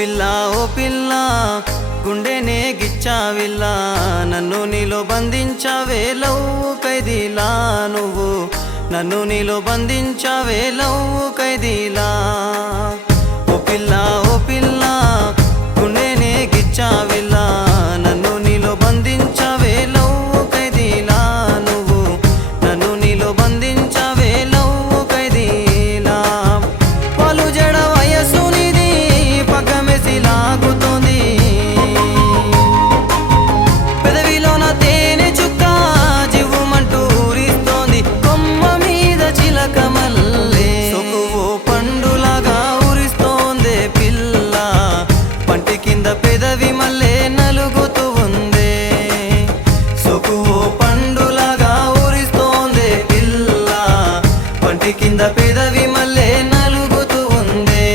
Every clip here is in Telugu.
ఓ పిల్ల గుండెనే గిచ్చావిల్లా నన్ను నీలో బంధించావే లవ్వు ఖైదీలా నువ్వు నన్ను నీలో బంధించావే లవ్వు ఖైదీలా ఓ పిల్ల గుండెనే గిచ్చావిల్లా నన్ను నీలో బంధించావే లవ్వు ఖైదీలా నువ్వు నన్ను నీలో బంధించావే లవ్వు ఖైదీలా పాలు జడ వయసు నీది పక్కమేసి లాగుతోంది పెదవిలోన తేనె చుక్క జివ్వుమంటూ ఊరిస్తోంది కొమ్మ మీద చిలక మల్లె సొకువో పండులాగా ఊరిస్తోందే పిల్ల పంటి కింద పెదవి మల్లె నలుగుతూ ఉందే సొకువో పండులాగా ఊరిస్తోందే పిల్ల పంటి కింద పెదవి మల్లె నలుగుతూ ఉందే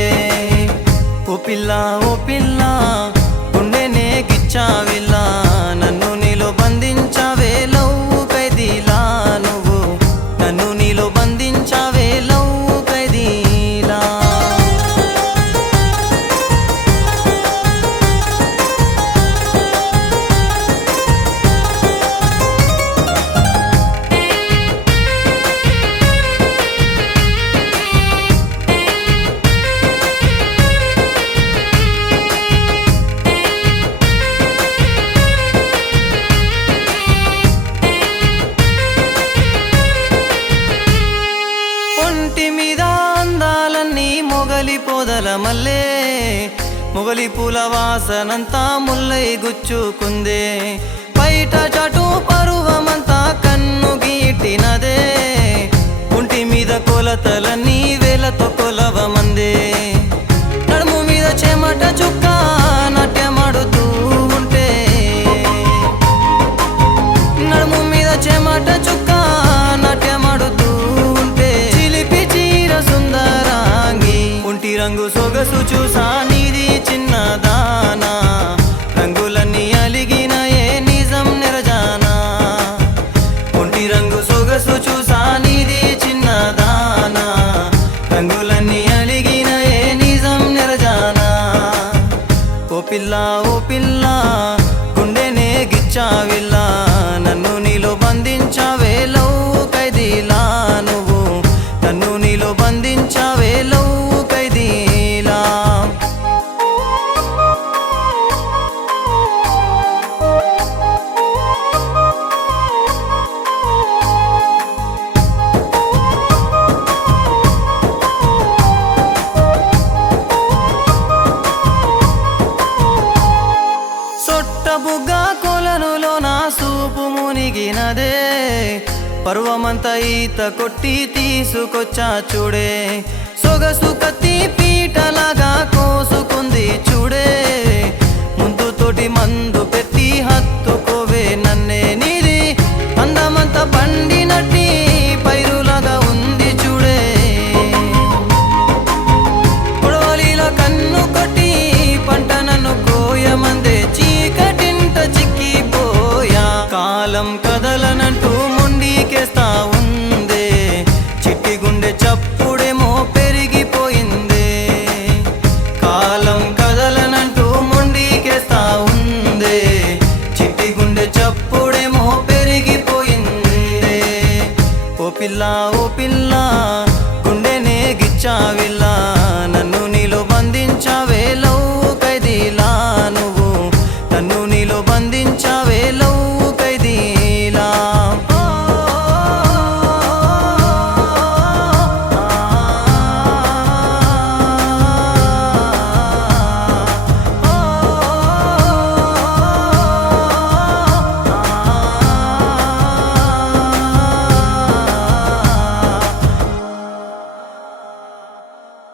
ఓ పిల్ల గుండెనే గిచ్చావిల్లా నన్ను నీలో బంధించావే లవ్వు ఖైదీలా నువ్వు నన్ను నీలో బంధించావే లవ్వు ఖైదీలా ఒంటి మీద అందాలన్నీ మొగలి పొదల మల్లె మొగలి పూల వాసనంతా ముల్లై గుచ్చుకుందే బయట చాటు పరువమంతా కన్ను గీటినదే ఒంటి మీద కొలతలన్నీ వేలతో కొలవమందే నడుము మీద చెమట చుక్క నాట్యమాడుతూ ఉంటే నడుము మీద చెమట చుక్క నాట్యమాడుతూ ఉంటే చిలిపి చీర సుందరాంగి ఒంటి రంగు సొగసు చూసా నీది చిన్నదానా రంగులన్నీ అలిగినయే నిజం నిరజానా ఒంటి రంగు సొగసు చూసా నీది చిన్నదానా రంగులన్నీ అలిగినయే నిజం నిరజానా ఓ పిల్ల గుండెనే గిచ్చావిల్లా నన్ను నీలో బంధించావే లవ్వు ఖైదీలా నువ్వు నన్ను నీలో బంధించావే లవ్వు ఖైదీలా సొట్టబుగ్గ కొలనులో నా సూపు మునిగినదే పర్వమంతా ఈత కొట్టి తీసుకొచ్చా చూడే సొగసు కత్తి పీటలాగా కోసుకుంది చూడే ముందుతోటి మందు పెట్టి హత్తుకోవే నన్నే నీది అందమంతా పండినట్టి పైరులాగా ఉంది చూడే పొడవలిలో కన్ను కొట్టి పంట నన్ను కోయమందే చీకటింట చిక్కిపోయా కాలం కదలనంటూ మొండికేస్తా ఉందే చిట్టి గుండె చప్పుడేమో పెరిగిపోయిందే కాలం కదలనంటూ మొండికేస్తా ఉందే చిట్టి గుండె చప్పుడేమో పెరిగిపోయిందే ఓ పిల్ల గుండెనే గిచ్చావిల్లా నన్ను నీలో బంధించావు